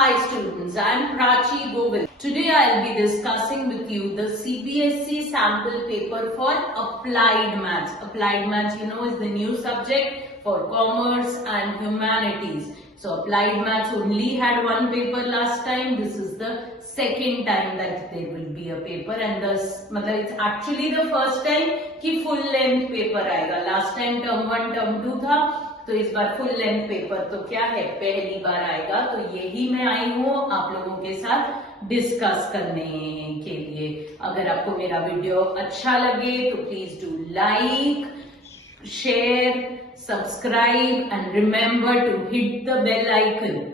Hi students, I am Prachi Govind. Today I will be discussing with you the CBSE sample paper for Applied Maths. Applied Maths, you know, is the new subject for Commerce and Humanities. So Applied Maths only had one paper last time. This is the second time that there will be a paper, and thus, it's actually the first time कि full length paper आएगा. Last time term 1, term 2 था. तो इस बार full length paper तो क्या है, पहली बार आएगा. तो यही मैं आई हूँ आप लोगों के साथ डिस्कस करने के लिए. अगर आपको मेरा वीडियो अच्छा लगे तो please do like, share, subscribe and remember to hit the bell icon.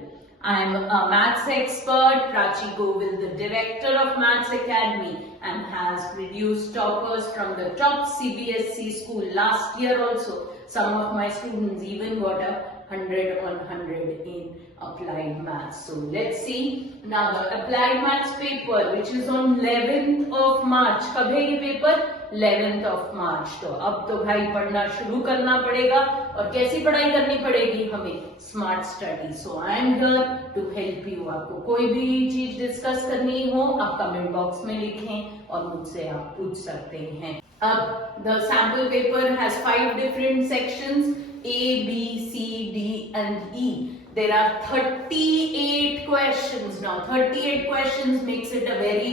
I am a maths expert, Prachi Govind, the director of Maths Academy, and has produced toppers from the top CBSE school last year also. Some of my students even got a 100 on 100 in applied maths. So let's see. Now the applied maths paper, which is on 11th of March. कब है ये paper? 11th of March. तो अब तो भाई पढ़ना शुरू करना पड़ेगा. और कैसी पढ़ाई करनी पड़ेगी हमें? Smart study. So I am here to help you. आपको कोई भी चीज डिस्कस करनी हो आप कमेंट बॉक्स में लिखें और मुझसे आप पूछ सकते हैं. अब the sample paper has 5 different sections, A, B, C, D and E. There are 38 questions. Now 38 questions makes it a very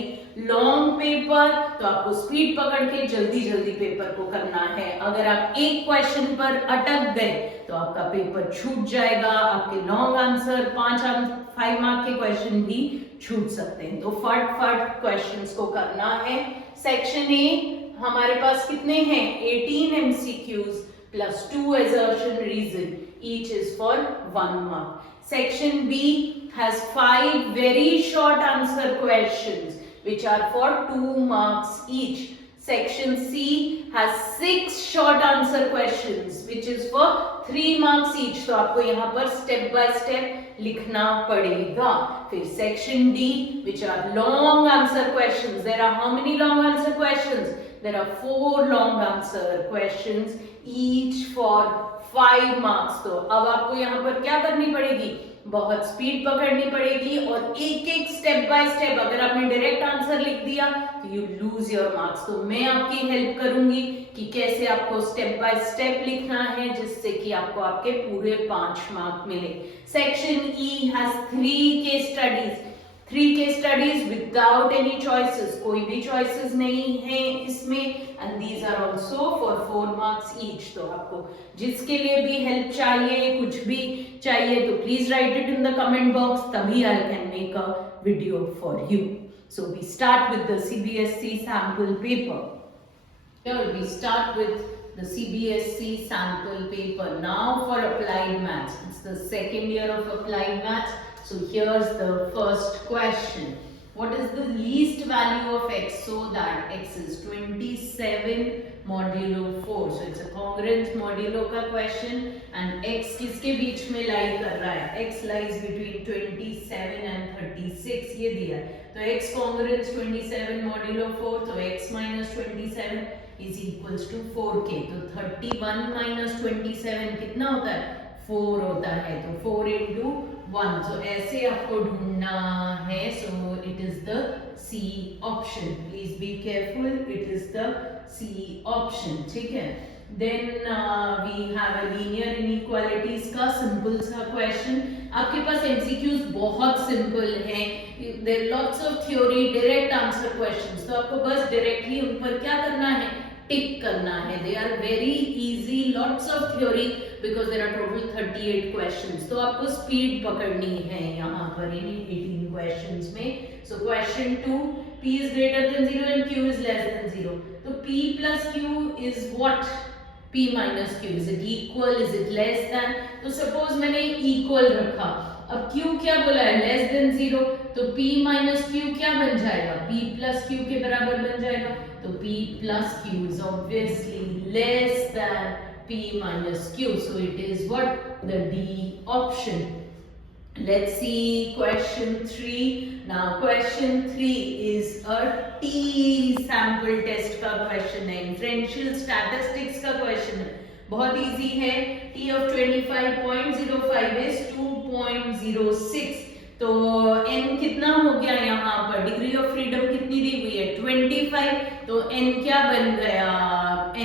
long paper. तो आपको स्पीड पकड़ के जल्दी जल्दी पेपर को करना है. अगर आप एक क्वेश्चन पर अटक गए तो आपका पेपर छूट जाएगा. आपके लॉन्ग आंसर 5 मार्क के क्वेश्चन भी छूट सकते हैं. तो फट क्वेश्चंस को करना है. सेक्शन ए हमारे पास कितने हैं? 18 MCQs plus 2 assertion reason. Each is for 1 mark. Section B has 5 very short answer questions which are for 2 marks each. Section C has 6 short answer questions which is for 3 marks each. तो आपको यहाँ पर step by step लिखना पड़ेगा. फिर section D which are long answer questions. There are how many long answer questions? There are 4 long answer questions each for 5 marks. तो अब आपको यहाँ पर क्या करनी पड़ेगी? बहुत स्पीड पकड़नी पड़ेगी और एक स्टेप बाय स्टेप. अगर आपने डायरेक्ट आंसर लिख दिया तो यू लूज योर मार्क्स. तो मैं आपकी हेल्प करूंगी कि कैसे आपको स्टेप बाय स्टेप लिखना है जिससे कि आपको आपके पूरे 5 मार्क मिले. Section E has 3 case studies. 3 case studies without any choices. कोई भी चॉइसेस नहीं है इसमें. And these are also for 4 marks each. तो आपको जिसके लिए भी हेल्प चाहिए, कुछ भी चाहिए तो please write it in the comment box. तभी I can make a video for you. So we start with the CBSE sample paper. Here we start with the CBSE sample paper. Now for applied maths. It's the second year of applied maths. So here's the first question. What is the least value of x so that x is 27 modulo 4? So it's a congruence modulo का question and x किसके बीच में लाई कर रहा है? x lies between 27 and 36 ये दिया है. तो x congruence 27 modulo 4. तो x minus 27 is equals to 4k. तो 31 minus 27 कितना होता है? 4 होता है. तो 4 into 1. So ऐसे आपको ढूंढना है. So it is the C option. Please be careful. It is the C option. ठीक है. Then we have a linear inequalities का simple सा question. आपके पास MCQs बहुत simple हैं. There are lots of theory, direct answer questions. तो आपको बस directly उन पर क्या करना है? टिक करना है. They are very easy. Lots of theory because there are total 38 questions. तो आपको स्पीड पकड़नी है यहाँ पर इन 18 questions में. So question 2, P is greater than 0 and Q is less than 0. तो P plus Q is what? P minus Q. Is it equal? Is it less than? तो suppose मैंने equal रखा. अब Q क्या बोला है? Less than 0. तो P minus Q क्या बन जाएगा? P plus Q के बराबर बन जाएगा. तो P plus Q is obviously less than P minus Q. So it is what? The D option. Let's see question 3. Now question 3 is a T sample test का question है. Differential statistics का question है. बहुत easy है. T of 25.05 is 2.06. तो n कितना हो गया यहाँ पर, डिग्री ऑफ फ्रीडम कितनी दी हुई है 25, तो n क्या बन गया,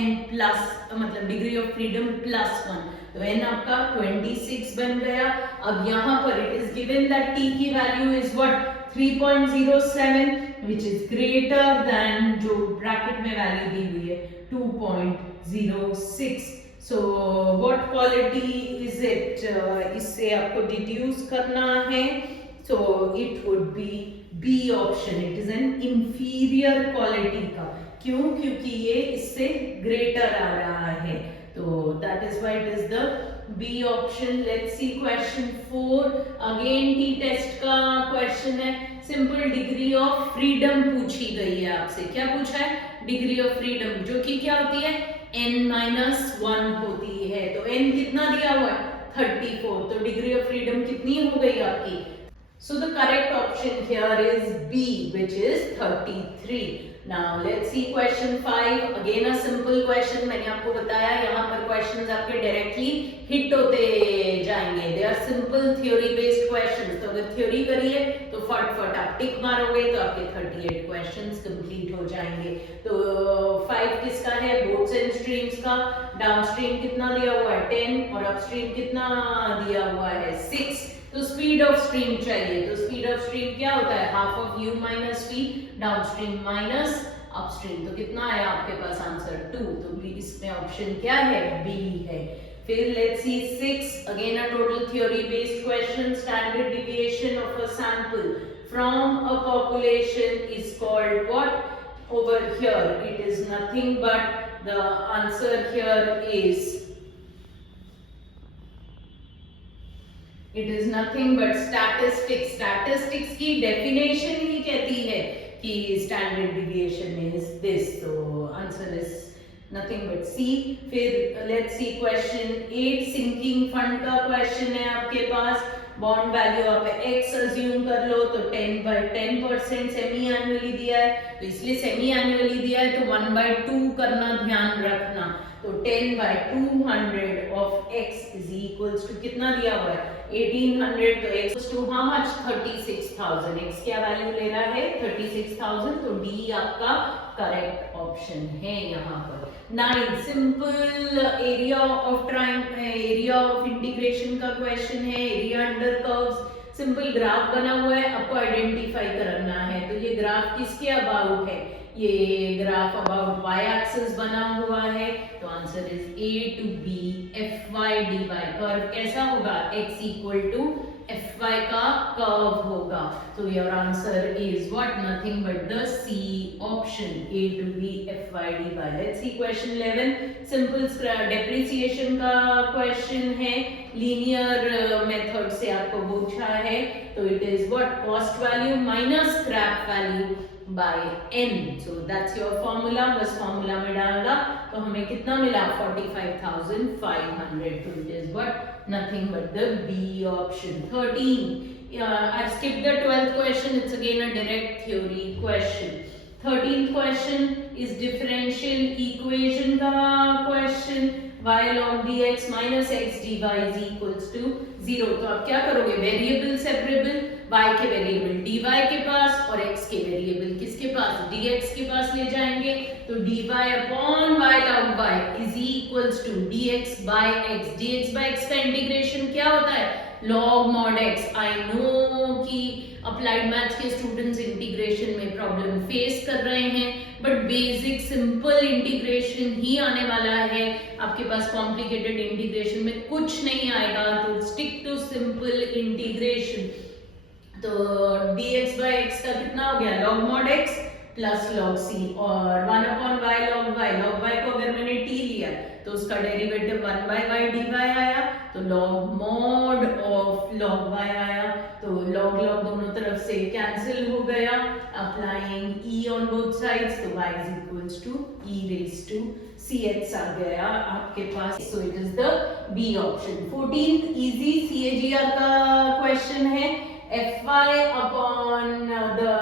n प्लस मतलब डिग्री ऑफ फ्रीडम +1, तो n आपका 26 बन गया। अब यहाँ पर it is given that t की value is what 3.07 which is greater than जो ब्रैकेट में वैल्यू दी हुई है 2.06। So what quality is it? इससे आपको डिड्यूस करना है, so it would be B option. It is an inferior quality का, क्यों, क्योंकि ये इससे ग्रेटर आ रहा है, तो that is why it is the B option. Let's see question 4. Again T test का क्वेश्चन है, सिंपल डिग्री ऑफ फ्रीडम पूछी गई है आपसे। क्या पूछा है, डिग्री ऑफ फ्रीडम, जो कि क्या होती है n-1 होती है। तो n कितना दिया हुआ है 34, तो डिग्री ऑफ फ्रीडम कितनी हो गई आपकी। So the correct option here is B, which is 33. Now let's see question 5. Again a simple question. मैंने आपको बताया यहाँ पर questions आपके directly hit होते जाएंगे। They are simple theory based questions. तो अगर theory करिए तो फटाफट आप टिक मारोगे तो आपके 38 questions complete हो जाएंगे। तो 5 किसका है, बोट्स एंड स्ट्रीम्स का। डाउनस्ट्रीम कितना दिया हुआ है 10 और अपस्ट्रीम कितना दिया हुआ है 6। तो स्पीड ऑफ स्ट्रीम चाहिए, तो स्पीड ऑफ स्ट्रीम क्या होता है half of u minus v, downstream minus upstream, तो कितना है आपके पास आंसर 2, तो इसमें ऑप्शन क्या है B है। फिर let's see 6, again a total theory based question. Standard deviation of a sample from a population is called what, over here it is nothing but the answer here is It is nothing but statistics. Statistics की definition ही कहती है कि standard deviation is this. So answer is nothing but C. फिर let's see question 8. sinking fund का question है आपके पास। Bond value आप x assume कर लो, तो 10% सेमी एनुअली दिया है, तो इसलिए सेमी एनुअली दिया है तो 1/2 करना ध्यान रखना। तो 10/200 of x is equals to कितना दिया हुआ है 1800, तो x to how much 36,000। x क्या वैल्यू ले रहा है 36,000, तो D आपका करेक्ट ऑप्शन है यहाँ पर। 9 सिंपल एरिया ऑफ इंटीग्रेशन का क्वेश्चन है। Area under curves, simple graph बना हुआ है, आपको आइडेंटिफाई करना है। तो ये ग्राफ किसके अबाउट है, ये ग्राफ अबाउट y एक्सिस बना हुआ है, तो answer is A to B fy dy। Curve कैसा होगा, x इक्वल टू fy का कर्व होगा, तो your answer is what, nothing but the C option A to B fy dy। Let's see question 11, simple depreciation का question है, linear method से आपको पूछा है, तो it is what, cost value minus scrap value by n, so that's your formula। बस formula में डालना तो हमें कितना मिला 45,500, तो it is what, nothing but the B option। 13 I've skipped the 12th question, it's again a direct theory question। 13th question is differential equation का question, y log dx minus x dy is equals to 0। तो आप क्या करोगे, variable separable, y के variable dy के पास और x के variable किसके पास dx के पास ले जाएंगे, तो dy upon y log y is equals to dx by x। dx by x का इंटीग्रेशन क्या होता है, log mod x। I know कि अप्लाइड मैथ्स के स्टूडेंट्स इंटीग्रेशन में प्रॉब्लम फेस कर रहे हैं, बट बेसिक सिंपल इंटीग्रेशन ही आने वाला है, आपके पास कॉम्प्लिकेटेड इंटीग्रेशन में कुछ नहीं आएगा, तो स्टिक टू सिंपल इंटीग्रेशन। तो dx by x का कितना हो गया, log mod x plus log c, और 1 upon y log y। log y को अगर मैंने t लिया तो उसका डेरिवेटिव 1/y dy आया, तो log mod of log y आया, तो log दोनों तरफ से कैंसिल हो गया, applying e on both sides, तो y is equals to e raised to cx आ गया आपके पास, so it is the B option। 14th easy CAGR का क्वेश्चन है, fy upon the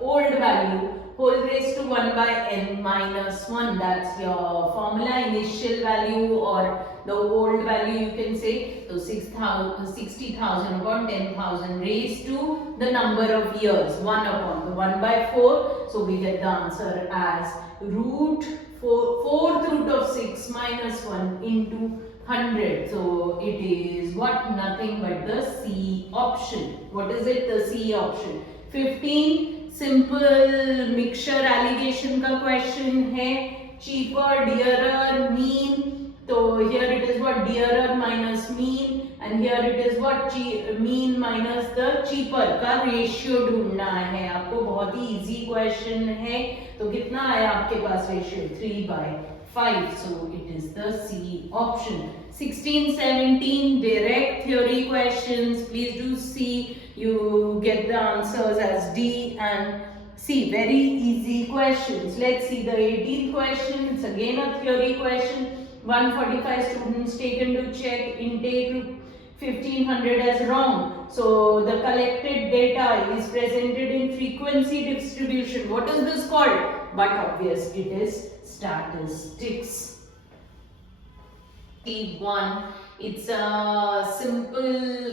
old value whole raised to 1 by n minus 1. That's your formula, initial value or the old value you can say. So 60,000 upon 10,000 raised to the number of years, 1 upon the 1 by 4. So we get the answer as fourth root of 6 minus 1 into 100. So it is what? Nothing but the C option. What is it? The C option. 15 simple mixture alligation का question है. Cheaper, dearer, mean. तो here it is what? Dearer minus mean and here it is what? Mean minus the cheaper का ratio ढूंढना है आपको. बहुत ही easy question है. तो कितना आया आपके पास ratio? 3/5. So it is the C option. 16, 17 direct theory questions. Please do see you get the answers as D and C. Very easy questions. Let's see the 18th question. It's again a theory question. 145 students taken to check intake 1500 as wrong. So the collected data is presented in frequency distribution. What is this called? But obvious, it is statistics. 1. It's a simple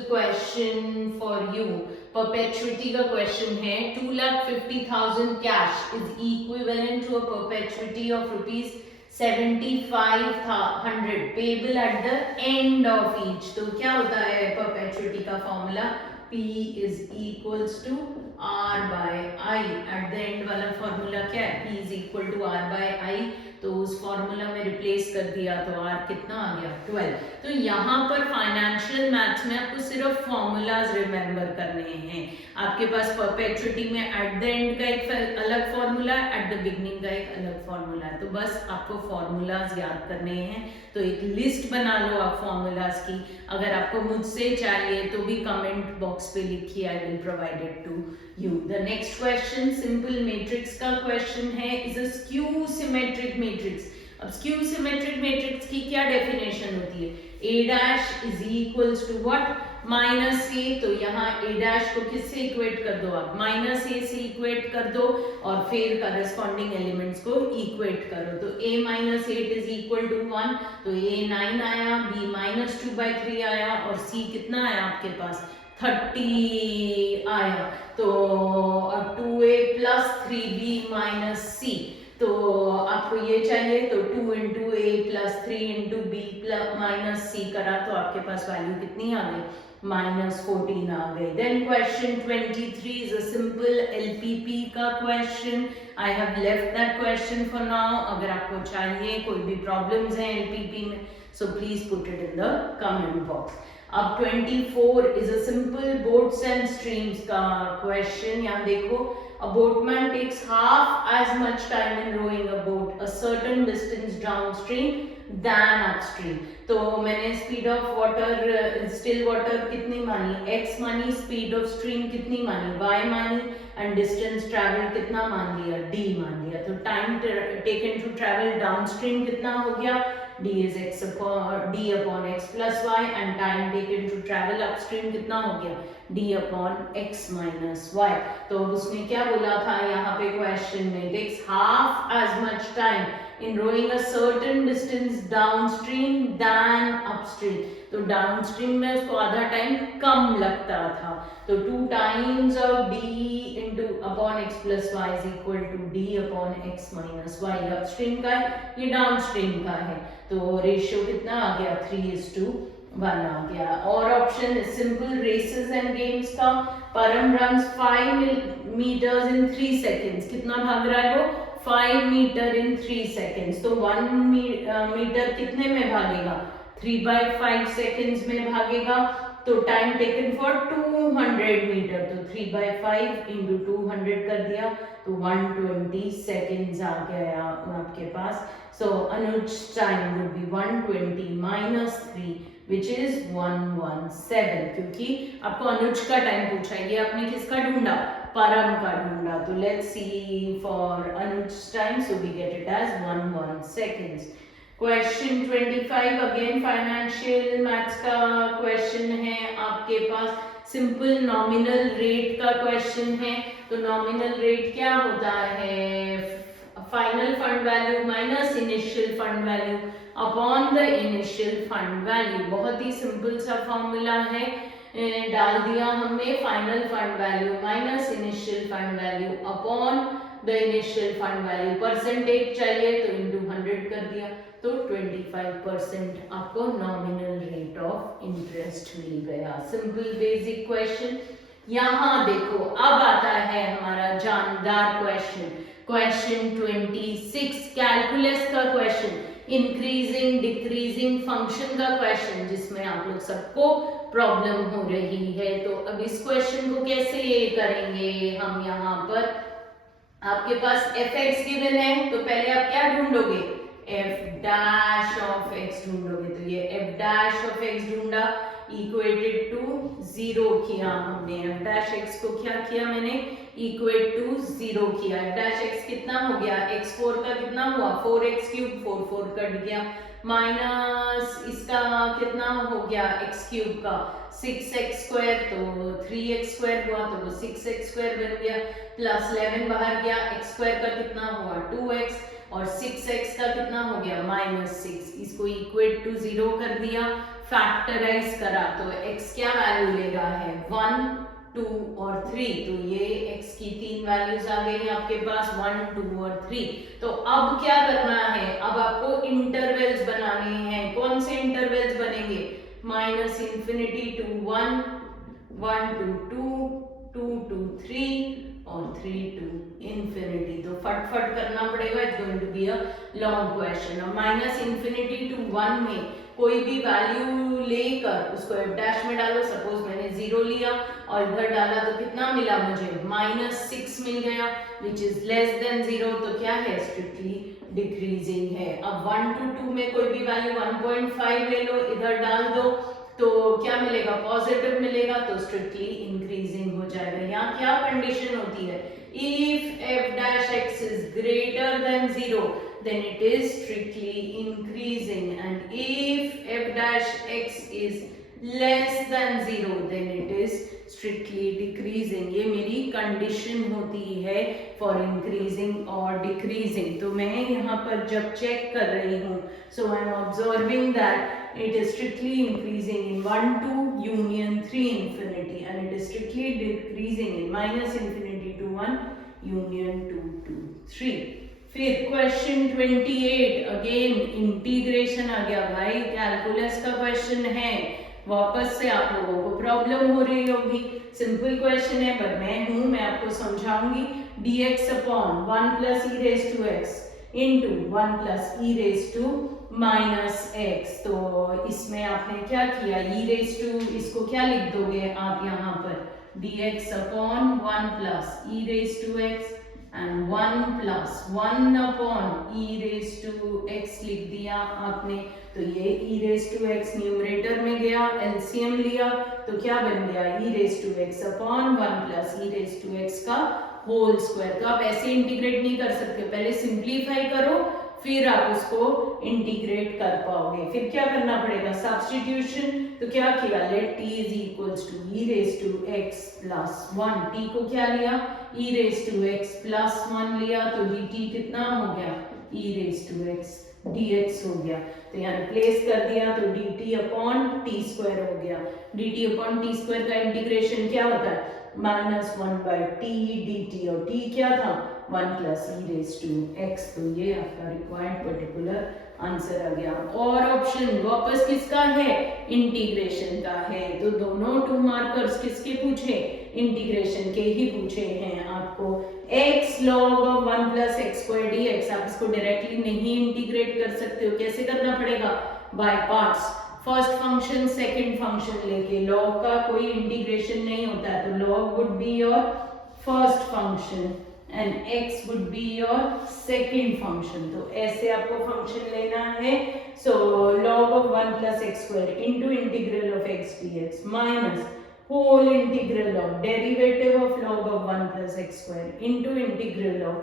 question for you. Perpetuity का question है. 2,50,000 cash is equivalent to a perpetuity of rupees 7,500 payable at the end of each. तो क्या होता है perpetuity का formula? P is equals to R by I. At the end वाला formula क्या है? P is equal to R by I. तो उस फॉर्मूला में रिप्लेस कर दिया तो R कितना आ गया? 12. तो यहाँ पर फाइनेंशियल मैथ्स में आपको सिर्फ फॉर्मूलाज रिमेम्बर करने हैं. आपके पास परपेचुइटी में एट द एंड का एक अलग फॉर्मूला, एट द बिगनिंग का एक अलग फॉर्मूला है. तो बस आपको फॉर्मूलाज याद करने हैं. तो एक लिस्ट बना लो आप फॉर्मूलाज की. अगर आपको मुझसे चाहिए तो भी कमेंट बॉक्स पे लिखिए. I will provide it to you. The next question simple matrix का क्वेश्चन है. Is a skew symmetric matrix. अब स्क्यू सिमेट्रिक मैट्रिक्स की क्या डेफिनेशन होती है? A dash is equals to what? Minus A. तो यहाँ A dash को किससे इक्वेट कर दो आप? माइनस ए से इक्वेट कर दो और फिर करस्पॉन्डिंग एलिमेंट्स को इक्वेट करो. तो A minus 8 is equal to 1. तो A 9 आया, B माइनस 2/3 आया और C कितना आया आपके पास? 30 आया. तो अब 2A plus 3B minus C. तो आपको ये चाहिए तो 2 into A plus 3 into B plus minus C करा तो आपके पास वैल्यू कितनी आ गई? -14 आ गई. Then question 23 is a simple LPP का question. I have left that question for now. अगर आपको चाहिए, कोई भी प्रॉब्लम्स हैं एलपीपी में, so please put it in the comment box. अब 24 is a simple boats and streams का क्वेश्चन. यहाँ देखो, a boatman takes half as much time in rowing a boat a certain distance downstream than upstream. तो मैंने speed of water, still water कितनी मानी? x मानी. Speed of stream कितनी मानी? y मानी. एंड डिस्टेंस ट्रैवल कितना मान लिया? d मान लिया. तो time taken to travel downstream कितना हो गया? d is d upon x plus y. And time taken to travel upstream कितना हो गया? d upon x minus y. तो उसने क्या बोला था यहाँ पे क्वेश्चन में? takes half as much time in rowing a certain distance downstream than upstream. तो डाउनस्ट्रीम में उसको आधा टाइम कम लगता था. तो 2 times of d into upon x plus y is equal to d upon x minus y. Upstream का है, ये डाउनस्ट्रीम का है. तो रेशियो कितना आ गया? 3:1 आ गया. और option simple races and games का. परम रन्स 5 meters in 3 seconds. कितना भाग रहा है वो? 5 meter in 3 seconds. तो 1 मीटर कितने में भागेगा? 3/5 seconds में भागेगा. तो टाइम टेकन फॉर 200 मीटर. तो 3/5 इंटू 200 कर दिया तो 120 seconds आ गया आपके पास. So Anuj's time would be 120 minus 3 which is 117. क्योंकि आपको अनुज का टाइम पूछा है. ये आपने किसका ढूंढा? परम का ढूंढा. तो let's see for Anuj's time. So we get it as 11 seconds. Question 25 again financial maths का क्वेश्चन है आपके पास. सिंपल नॉमिनल रेट का क्वेश्चन है. तो नॉमिनल रेट क्या होता है? Final fund value minus initial fund value upon the initial fund value. बहुत ही सिंपल सा फॉर्मूला है, डाल दिया हमने final fund value minus initial fund value upon the initial fund value, percentage चाहिए तो इंटू 100 कर दिया, तो 25% आपको नॉमिनल रेट ऑफ इंटरेस्ट मिल गया। Simple basic question. यहाँ देखो अब आता है हमारा जानदार क्वेश्चन, क्वेश्चन 26 कैलकुलस का क्वेश्चन, इंक्रीजिंग डिक्रीजिंग फंक्शन का क्वेश्चन, जिसमें आप लोग सबको प्रॉब्लम हो रही है। तो अब इस क्वेश्चन को कैसे करेंगे हम, यहाँ पर आपके पास fx गिवन है, तो पहले आप क्या ढूंढोगे, f डैश ऑफ x ढूंढोगे, तो ये f डैश ऑफ x ढूंढा, इक्वेटेड टू 0 किया हमने, f डैश x को क्या किया मैंने, इक्वेट टू 0 किया। f डैश x कितना हो गया, x4 का कितना हुआ 4x क्यूब, 4 4 कट गया, माइनस इसका कितना हो गया x क्यूब का 6x स्क्वायर, तो 3x स्क्वायर हुआ, तो वो 6x स्क्वायर बन गया, प्लस 11 बाहर गया, x स्क्वायर का कितना हुआ 2x, और 6x का कितना हो गया -6, इसको इक्वेट टू 0 कर दिया, फैक्टराइज करा, तो x क्या वैल्यू लेगा है 1 2 और 3, तो ये x की 3 वैल्यूज आ गई आपके पास 1 2 और 3। तो अब क्या करना है, अब आपको इंटरवल्स बनाने हैं। कौन से इंटरवल्स बनेंगे, minus infinity to 1 1 to 2 2 to 3 और 3 टू इन्फिनिटी। तो फटफट करना पड़ेगा, it's going to be a long question. और माइनस इन्फिनिटी टू 1 में कोई भी वैल्यू लेकर उसको f डैश में डालो, सपोज मैंने 0 लिया और इधर डाला तो कितना मिला मुझे -6 मिल गया, विच इज लेस देन 0, तो क्या है स्ट्रिक्टली डिक्रीजिंग है। अब 1 टू 2 में कोई भी वैल्यू 1.5 ले लो, इधर डाल दो, तो क्या मिलेगा पॉजिटिव मिलेगा, तो स्ट्रिक्टली इंक्रीजिंग हो जाएगा। यहाँ क्या कंडीशन होती है, if f dash x is greater than 0 then it is strictly increasing, and if f dash x is less than 0 then it is strictly decreasing। ये मेरी कंडीशन होती है फॉर इंक्रीजिंग और डिक्रीजिंग। तो मैं यहाँ पर जब चेक कर रही हूँ, so I am observing that it is strictly increasing in 1 2 union 3 infinity, and it is strictly decreasing in minus infinity to 1 union 2 to 3। फिर क्वेश्चन 28 अगेन इंटीग्रेशन आ गया भाई, कैलकुलस का क्वेश्चन है, वापस से आप लोगों को प्रॉब्लम हो रही होगी। सिंपल क्वेश्चन है पर मैं आपको समझाऊंगी। dx upon 1 plus e raise to x into 1 plus e raise to minus x. तो इसमें आपने क्या किया, ई रेज टू, इसको क्या लिख दोगे आप यहाँ पर, dx upon 1 plus e raise to x and 1 plus 1 upon e raise to x लिख दिया आपने। तो ये e raise to x numerator में गया, एलसीएम लिया, तो क्या बन गया e raise to x upon 1 plus e raise to x का होल स्क्वायर। तो आप ऐसे इंटीग्रेट नहीं कर सकते, पहले सिंप्लीफाई करो फिर आप उसको इंटीग्रेट कर पाओगे। फिर क्या करना पड़ेगा, सब्स्टिट्यूशन। तो क्या किया, let t is equals to e raise to x plus 1, t को क्या लिया e raise to x plus 1 लिया, तो dt कितना हो गया e raise to x dx हो गया। तो यहाँ रिप्लेस कर दिया, तो dt अपॉन टी स्क्वायर हो गया। dt अपॉन टी स्क्वायर का इंटीग्रेशन क्या होता है, -1/t dt, और t क्या था 1 plus e raise to x. तो ये आपका रिक्वायर्ड पर्टिकुलर आंसर आ गया। और ऑप्शन वापस किसका है, इंटीग्रेशन का है। तो दोनों 2 मार्कर्स किसके पूछे, इंटीग्रेशन के ही पूछे हैं आपको। x log of 1 plus x square dx, आप इसको डायरेक्टली नहीं इंटीग्रेट कर सकते हो, कैसे करना पड़ेगा, by parts. First function second function लेके, log का कोई इंटीग्रेशन नहीं होता है, तो log would be your first function and x would be your second function। तो ऐसे आपको फंक्शन लेना है। so log of 1 plus x square into integral of x dx minus whole integral of derivative of log of 1 plus x square into integral of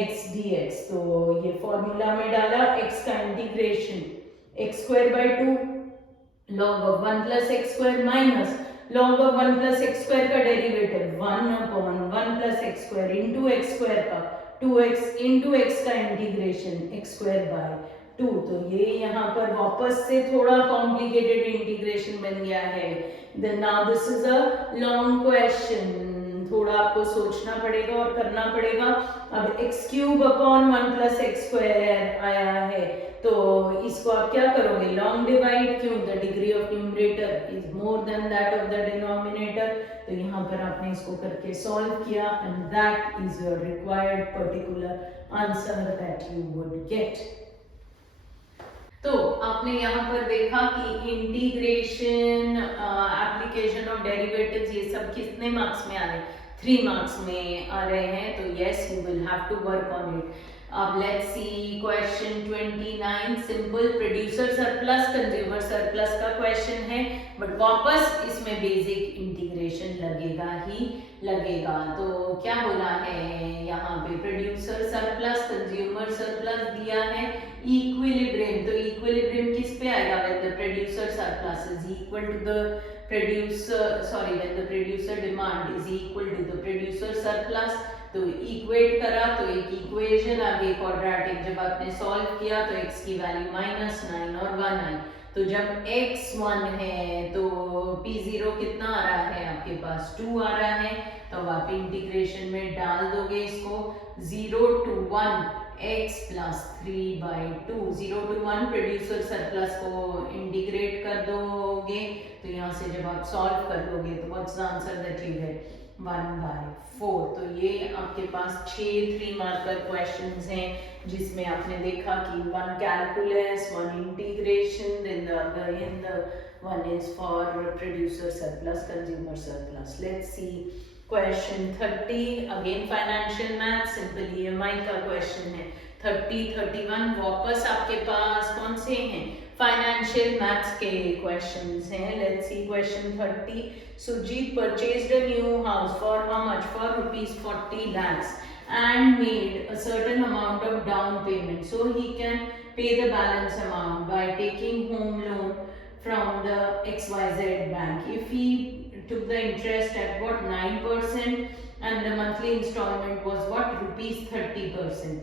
x dx। तो ये formula में डाला, x का integration x square by 2 log of 1 plus x square minus log of 1 plus x square का derivative 1 upon 1 plus x square into x square का 2x into x का integration x square by 2। तो ये यहाँ पर वापस से थोड़ा कॉम्प्लिकेटेड इंटीग्रेशन बन गया है। Then now this is a long question, थोड़ा आपको सोचना पड़ेगा और करना पड़ेगा। अब x cube upon 1 plus x square आया है, तो इसको आप क्या करोगे, लॉन्ग डिवाइड, क्यों, the degree of numerator is more than that of the denominator. तो यहाँ पर आपने इसको करके सॉल्व किया and that is your required particular answer that you would get. तो आपने यहाँ पर देखा कि इंटीग्रेशन, एप्लीकेशन ऑफ डेरिवेटिव्स, ये सब कितने मार्क्स में आ रहे हैं, 3 मार्क्स में आ रहे हैं। तो yes, you will have to work on it. अब let's see question 29, simple producer surplus consumer surplus का क्वेश्चन है, बट वापस इसमें बेसिक इंटीग्रेशन लगेगा ही लगेगा। तो क्या बोला है यहाँ पे, प्रोड्यूसर सरप्लस कंज्यूमर सरप्लस दिया है, इक्विलिब्रियम। तो इक्विलिब्रियम किस पे आएगा, when the producer surplus is equal to the when the producer demand is equal to the producer surplus. तो इक्वेट करा तो एक इक्वेशन आ गई क्वाड्रेटिक, जब आपने सॉल्व किया तो x की वैल्यू -9 और 1 आई। तो जब x 1 है तो p0 कितना आ रहा है आपके पास, 2 आ रहा है। तो आप इंटीग्रेशन में डाल दोगे इसको, 0 to 1 x plus 3/2, 0 to 1 producer surplus को इंटीग्रेट कर दोगे। तो यहाँ से जब आप सॉल्व कर दोगे तो what's the answer that you get, 1/4। तो ये आपके पास 6 3 मार्कर क्वेश्चंस हैं, जिसमें आपने देखा कि 1 calculus, 1 integration, then the one is for producer surplus, consumer surplus. Let's see question 30, again financial math, simple EMI का क्वेश्चन है। 30 31 वापस आपके पास कौन से हैं, फाइनेंशियल मैथ्स के क्वेश्चंस हैं। Let's see question 30, Sujit purchased a new house for how much, for rupees 40 lakhs and made a certain amount of down payment, so he can pay the balance amount by taking home loan from the XYZ bank. If he took the interest at what, 9%, and the monthly installment was what, rupees 30,000,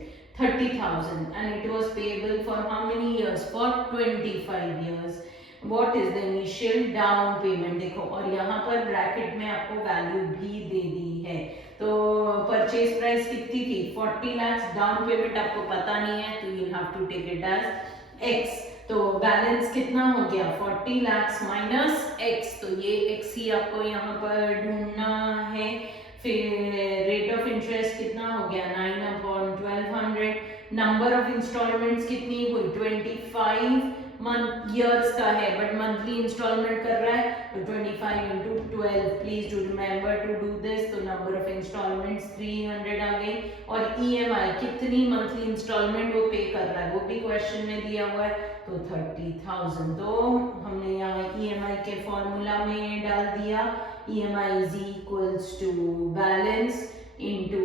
and it was payable for how many years, for 25 years. What is the initial down payment? देखो, और यहाँ पर bracket में आपको value भी दे दी है। तो purchase price कितनी थी, 40 लाख, डाउन पेमेंट आपको पता नहीं है, तो you have to take it as x। तो बैलेंस कितना हो गया, 40 लाख माइनस x, तो ये x ही आपको यहाँ पर ढूंढना है। फिर रेट ऑफ इंटरेस्ट कितना हो गया, 9/1200। नंबर ऑफ इंस्टॉलमेंट्स कितनी हुई, 25 ईयर्स का है, बट मंथली इंस्टॉलमेंट कर रहा है, तो 25 into 12, please do remember to do this. तो नंबर ऑफ इंस्टॉलमेंट्स 300 आ गई, और EMI कितनी मंथली इंस्टॉलमेंट वो पे कर रहा है, वो भी क्वेश्चन में दिया हुआ है, तो 30,000। तो हमने यहाँ EMI के फॉर्मूला में डाल दिया, EMI is equals to balance into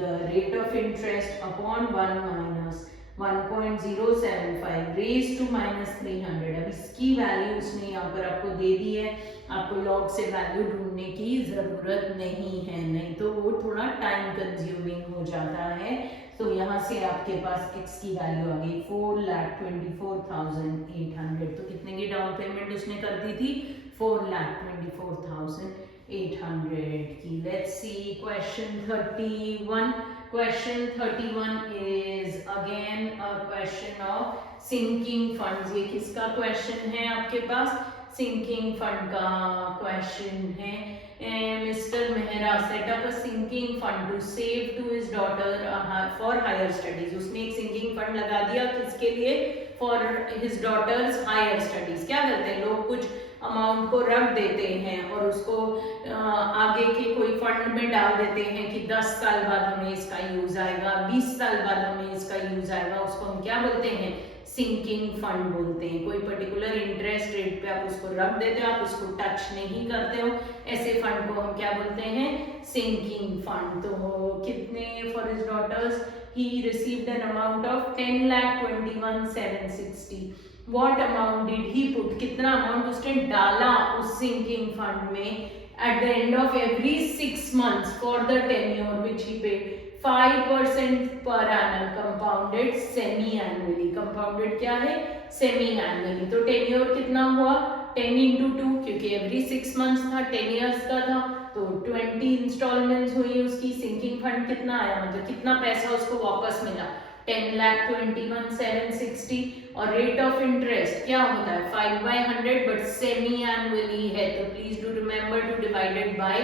the rate of interest upon 1 minus 1.075 raised to -300। अब इसकी वैल्यू उसने यहाँ पर आपको दे दी है, आपको लॉग से वैल्यू ढूंढने की जरूरत नहीं है, नहीं तो वो थोड़ा टाइम कंज्यूमिंग हो जाता है। तो यहाँ से आपके पास x की वैल्यू आ गई 4,24,800। तो कितने की डाउन पेमेंट उसने कर दी थी, 4,24,800 की। Let's see question 31। Question 31 is again a question of sinking funds। ये किसका क्वेश्चन है आपके पास, सिंकिंग फंड का क्वेश्चन है। Mister Mehra set up a sinking fund to save to his daughter for higher studies. उसने एक सिंकिंग फंड लगा दिया, किसके लिए, for his daughter's higher studies. क्या करते हैं लोग, कुछ अमाउंट को रख देते हैं और उसको आगे के कोई फंड में डाल देते हैं कि 10 साल बाद हमें इसका यूज आएगा, 20 साल बाद हमें इसका यूज आएगा, उसको हम क्या बोलते हैं, सिंकिंग फंड बोलते हैं। कोई पर्टिकुलर इंटरेस्ट रेट पे आप उसको रख देते हो, आप उसको टच नहीं करते हो, ऐसे फंड को हम क्या बोलते हैं, सिंकिंग फंड। तो कितने, for his daughter's he received an amount of 10,21,760। What amount did he put, कितना अमाउंट उसने डाला उस सिंकिंग फंड में, at the end of every 6 months for the tenure which he paid 5% per annum compounded semi annually. Compounded क्या है? Semi annually. तो tenure कितना हुआ? 10 into 2, क्योंकि एवरी 6 मंथ्स था, 10 इयर्स का था, तो 20 इंस्टॉलमेंट्स हुई उसकी। सिंकिंग फंड कितना आया, मतलब कितना पैसा उसको वापस मिला? 10,21,760। और रेट ऑफ इंटरेस्ट क्या होता है? 5/100, बट सेमी एनुअली है, तो please do remember two divided by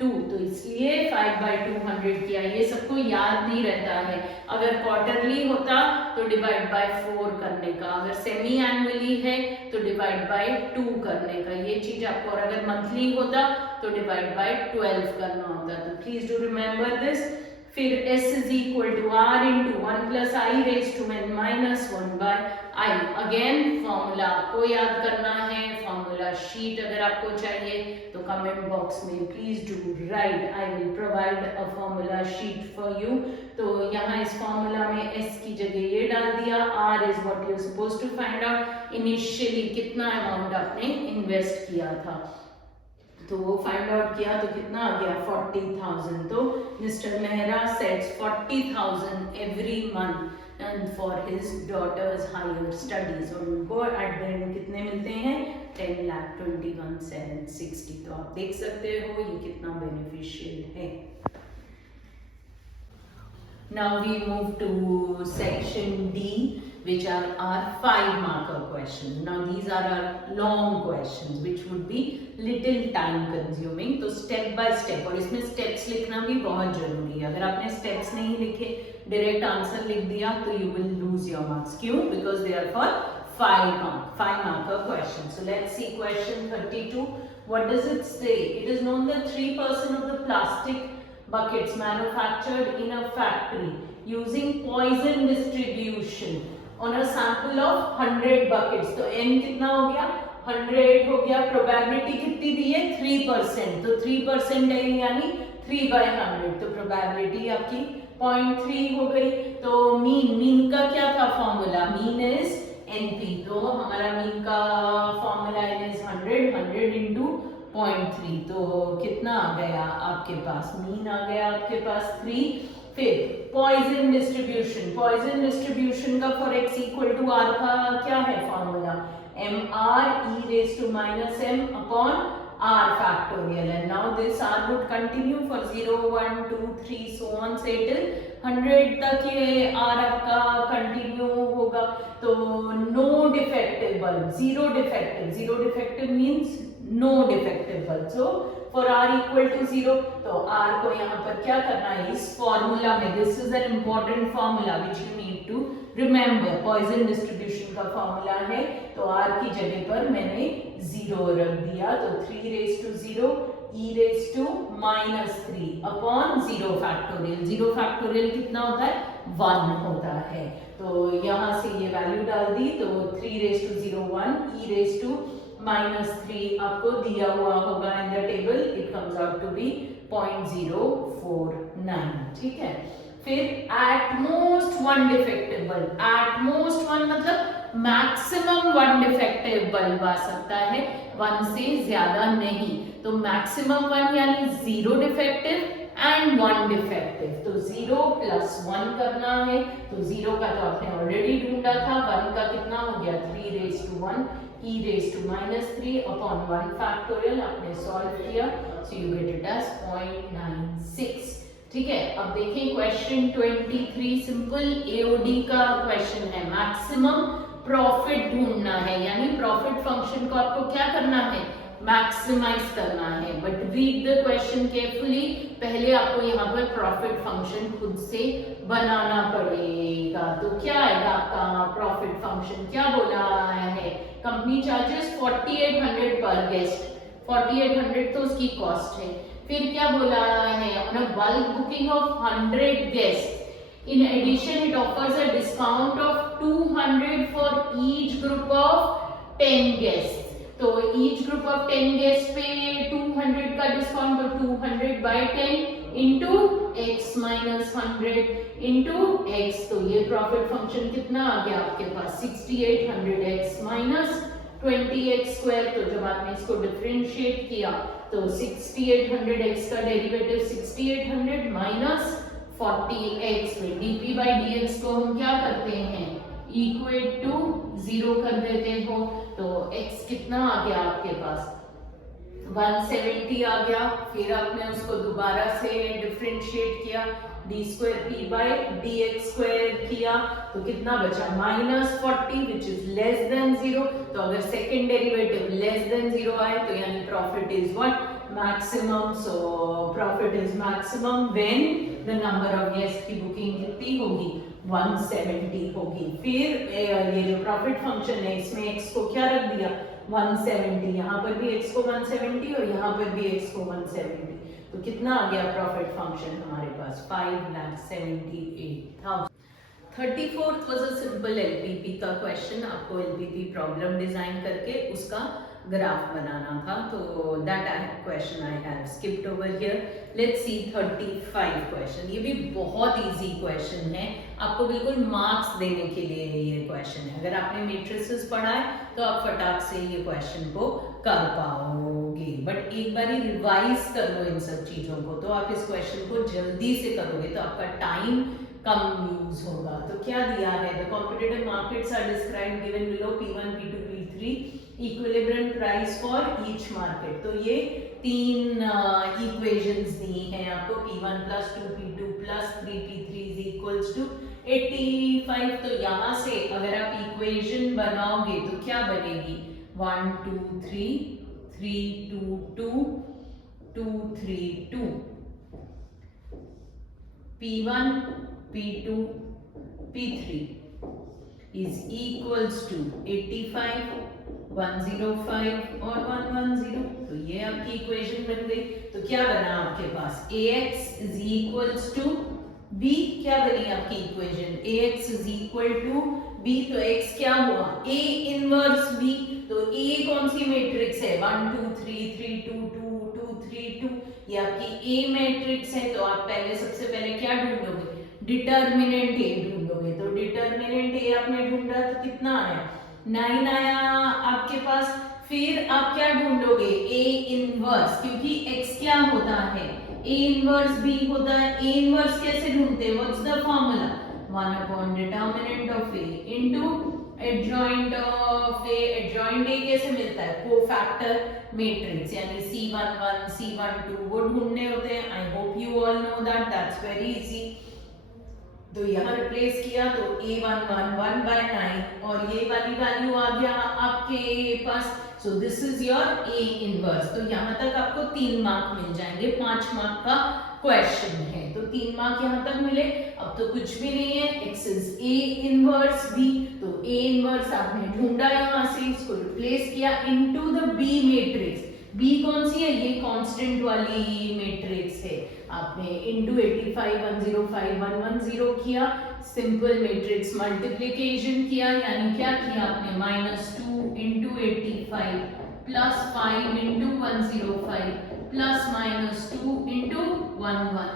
2, तो इसलिए 5/200 किया। ये सबको याद नहीं रहता है। अगर क्वार्टरली होता तो डिवाइड बाय 4 करने का, अगर सेमी एनुअली है तो डिवाइड बाय 2 करने का, ये चीज आपको। और अगर मंथली होता तो डिवाइड बाय 12 करना होता। तो प्लीज डू रिमेंबर दिस। फिर s is equal to r into 1 plus i raised to n minus 1 by i। Again formula आपको याद करना है। फॉर्मूला शीट अगर आपको चाहिए तो कमेंट बॉक्स में please do right, I will provide a formula sheet for you. तो यहाँ इस फॉर्मूला में s की जगह ये डाल दिया, r is what you are supposed to find out। Initially कितना अमाउंट आपने इन्वेस्ट किया था, तो वो फाइंड आउट किया तो कितना आ गया? 40,000। तो mister Mehra sets 40,000 every month and for his daughter's higher studies, और उनको एट द एंड कितने मिलते हैं? 10,21,760। तो आप देख सकते हो ये कितना बेनिफिशियल है। Now we move to section D, which are our 5-marker questions. Now these are our long questions, which would be little time consuming. तो step by step, और इसमें steps लिखना भी बहुत जरूरी है। अगर आपने steps नहीं लिखे, direct answer लिख दिया, तो you will lose your marks. क्यों? Because they are for 5-marker questions. So let's see question 32. What does it say? It is known that 3% of the plastic buckets manufactured in a factory using Poisson distribution on a sample of 100 buckets. तो n कितना हो गया? 100 हो गया। Probability कितनी दी है? 3%। तो 3% है यानी 3/100, तो प्रोबेबिलिटी आपकी 0.3 हो गई। तो मीन का क्या था फॉर्मूला? Mean is NP। तो हमारा मीन का फॉर्मूला इज 100 into 0.3, तो कितना आ गया आपके पास? मीन आ गया आपके पास 3। फिर पॉइजन डिस्ट्रीब्यूशन, पॉइजन डिस्ट्रीब्यूशन का for x equal to r का क्या है formula? mr e raised to minus m upon r factorial, and now this r would continue for 0 1 2 3 so on say till 100 तक ये r आपका continue होगा। तो no defective bulb, zero defective means no defective bulb. So for r equal to 0, तो r को यहाँ पर क्या करना है? इस फॉर्मूला में, this is an important formula which you need to remember. Poisson distribution का फॉर्मूला है, तो r की जगह पर मैंने 0 रख दिया, तो 3 raised to 0 e raised to minus 3 upon 0 factorial। 0 factorial कितना होता है? 1 होता है। तो यहाँ से ये वैल्यू डाल दी, तो 3 raised to 0 1 e raised to -3 आपको दिया हुआ होगा in the table. It comes out to be 0.049। ठीक है। फिर at most 1 defective bulb, at most 1 मतलब मैक्सिमम 1 डिफेक्टिव बल्ब आ सकता है, 1 से ज्यादा नहीं। तो मैक्सिमम 1 यानी 0 डिफेक्टिव एंड 1 डिफेक्टिव, तो 0 + 1 करना है। तो 0 का तो आपने ऑलरेडी ढूंढा था, 1 का कितना हो गया? 3 raised to 1 e raised to -3 upon 1 factorial, आपने सॉल्व किया, so you get it as 0.96। ठीक है। अब देखिए क्वेश्चन 23, सिंपल AOD का क्वेश्चन है। मैक्सिमम प्रॉफिट ढूंढना है, यानी प्रॉफिट फंक्शन को आपको क्या करना है? मैक्सिमाइज करना है। But read the question carefully, पहले आपको यहाँ पर प्रॉफिट फंक्शन खुद से बनाना पड़ेगा। तो क्या आएगा आपका प्रॉफिट फंक्शन? क्या बोला है? कंपनी चार्जेस 4800 पर गेस्ट, 4800 तो उसकी कॉस्ट है। फिर क्या बोला है? On a bulk booking of 100 guest, in addition it offers a discount of 200 for each group of 10 guest. तो ईच ग्रुप ऑफ 10 गेस्ट पे 200 का डिस्काउंट, तो 200/10 into x minus 100 into x। तो ये प्रॉफिट फंक्शन कितना आ गया आपके पास? 6800x minus 20x²। तो जब आपने इसको डिफरेंशिएट किया तो 6800x का डेरिवेटिव 6800 माइनस 40x में dp by dx को हम क्या करते हैं, इक्वेट टू 0 कर देते हो, तो x कितना आ गया आपके पास 170 आ गया। फिर आपने उसको दोबारा से डिफरेंशिएट किया, D square P by D x square किया, तो कितना बचा -40 विच इज लेस देन 0। तो अगर सेकेंड डेरिवेटिव लेस देन 0 आए तो यानी profit is what, maximum. So profit is maximum when the number of guest की बुकिंग कितनी होगी, 170 होगी। फिर ये जो प्रॉफिट फंक्शन है इसमें x को क्या रख दिया, 170, यहाँ पर भी x को 170 और यहाँ पर भी x को 170, तो कितना आ गया प्रॉफिट फंक्शन हमारे पास 5,78,000। 34th was a simple LPP का क्वेश्चन, आपको LPP प्रॉब्लम डिजाइन करके उसका ग्राफ बनाना था, तो that question I have skipped over here. Let's see 35 question, ये भी बहुत इजी क्वेश्चन है, आपको बिल्कुल मार्क्स देने के लिए ये क्वेश्चन है। अगर आपने मैट्रिसेस पढ़ा है तो आप फटाक से ये क्वेश्चन को कर पाओगे, बट एक बार रिवाइज कर लो इन सब चीजों को, तो आप इस क्वेश्चन को जल्दी से करोगे तो आपका टाइम कम यूज होगा। तो क्या दिया है, the competitive markets are described given below P1 P2 P3 equilibrium price for each market. तो ये तीन इक्वेशंस दी हैं आपको, P1 plus 2P2 plus 3P3 is equals to 85। तो यहाँ से अगर आप इक्वेशन बनाओगे तो क्या बनेगी, 1 2 3 3 2 2 2 3 2, P1 P2 P3 is equals to 85 105 और 110। तो ये आपकी इक्वेशन बन गई। तो क्या बना आपके पास, ax is equals to b, क्या बनी आपकी equation, ax is equal to b, तो x क्या हुआ, a इनवर्स b। तो a कौन सी मैट्रिक्स है, 1 2 3 3 2 2 2 3 2, ये आपकी a मैट्रिक्स है। तो आप पहले सबसे पहले क्या ढूंढोगे, डिटर्मिनेंट a ढूंढोगे। तो डिटर्मिनेंट a आपने ढूंढा तो कितना आया, 9 आया आपके पास। फिर आप क्या ढूंढोगे, a इनवर्स, क्योंकि x क्या होता है, a इनवर्स b होता है। a इनवर्स कैसे ढूंढते हैं, what's the formula, 1 upon determinant of a into adjoint of a। Adjoint a कैसे मिलता है, कोफैक्टर मैट्रिक्स, यानी C11 C12 वो ढूंढने होते हैं। I hope you all know that, that's very easy. तो यहाँ रिप्लेस किया तो A11 1/9 और ये वाली वैल्यू आ गया आपके पास। So this is your A inverse. तो यहाँ तक आपको 3 मार्क मिल जाएंगे, 5 मार्क का क्वेश्चन है, तो 3 मार्क यहाँ तक मिले। अब तो कुछ भी नहीं है, x is A inverse B, तो A इनवर्स आपने ढूंढा यहाँ से, इसको रिप्लेस किया into the B matrix. B कौन सी है, ये कांस्टेंट वाली मैट्रिक्स है। आपने इनटू 85 105 110 किया, सिंपल मैट्रिक्स मल्टीप्लिकेशन किया, यानी क्या किया आपने, -2 into 85 plus 5 into 105 plus -2 into 110।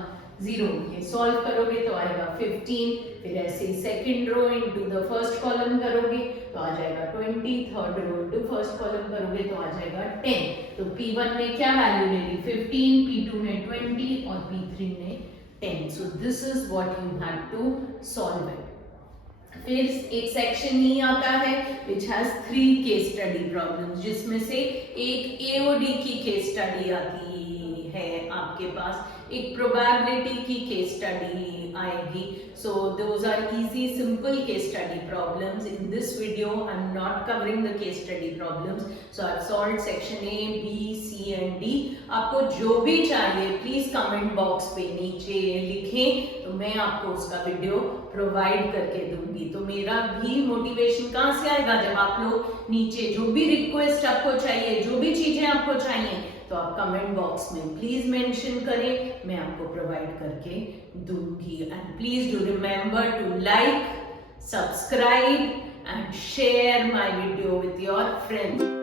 ये सॉल्व करोगे तो आएगा 15। फिर ऐसे second row into the first column करोगे तो आ जाएगा 20, third row into first column करोगे तो आ जाएगा 10। तो P1 ने क्या वैल्यू ले ली, 15, P2 ने 20 और P3 ने 10। So this is what you had to solve it. फिर एक सेक्शन ही आता है which has 3 case study problems, जिसमें से एक AOD की केस स्टडी आती है आपके पास, एक प्रोबेबिलिटी की केस स्टडी आएगी। So those are easy simple case study problems. In this video I am not covering the case study problems, so I have solved section A, B, C and D। आपको जो भी चाहिए please comment box पे नीचे लिखें, तो मैं आपको उसका वीडियो प्रोवाइड करके दूंगी। तो मेरा भी मोटिवेशन कहाँ से आएगा, जब आप लोग नीचे जो भी रिक्वेस्ट आपको चाहिए, जो भी चीजें आपको चाहिए, तो आप कमेंट बॉक्स में प्लीज मेंशन करें, मैं आपको प्रोवाइड करके दूंगी। And please do remember to like, subscribe and share my video with your friends.